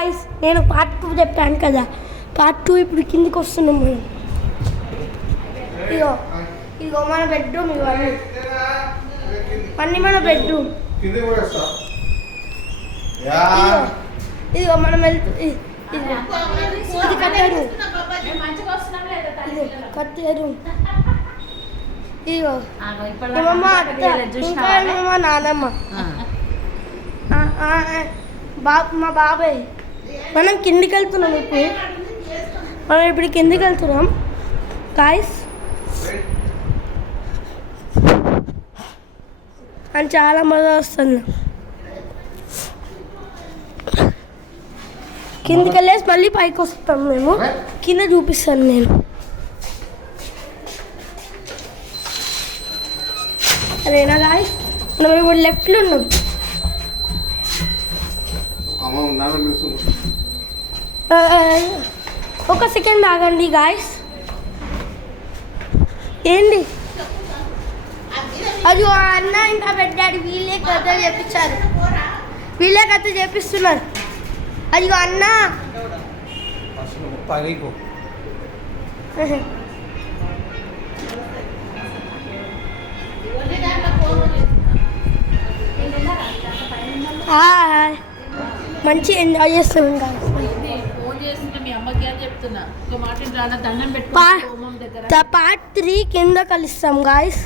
Guys, నేను part 2 చెప్పాను కదా, పార్ట్ 2 ఇప్పుడు కిందికి వస్తున్నాం మనం. ఇగో ఇగో మన బెడ్రూమ్, ఇవన్నీ మన బెడ్రూమ్. ఇదిగో మనం వెళ్తూ ఇది కట్టారు, కట్టారు. ఇదిగో ఇంకా మా నానమ్మ, మా బాబాయ్. మనం కిందికి వెళ్తున్నాం ఇప్పుడు కిందికి వెళ్తున్నాం గాయస్. అని చాలా మజా వస్తుంది. కిందికి వెళ్ళేసి మళ్ళీ పైకి వస్తాం మేము. కింద చూపిస్తాను నేను. అదేనా గాయస్, మనం ఇప్పుడు లెఫ్ట్లో ఉన్నాం. ఒక సెకండ్ ఆగండి గాయస్. ఏంటి అది అన్న ఇంకా పెట్టాడు, వీళ్ళే కథ చేపించారు, వీళ్ళే కథ చేపిస్తున్నారు. అదిగో అన్న మంచి ఎంజాయ్ చేస్తున్నాం గాయస్. పార్ట్ 3 కింద కలుస్తాం గాయస్.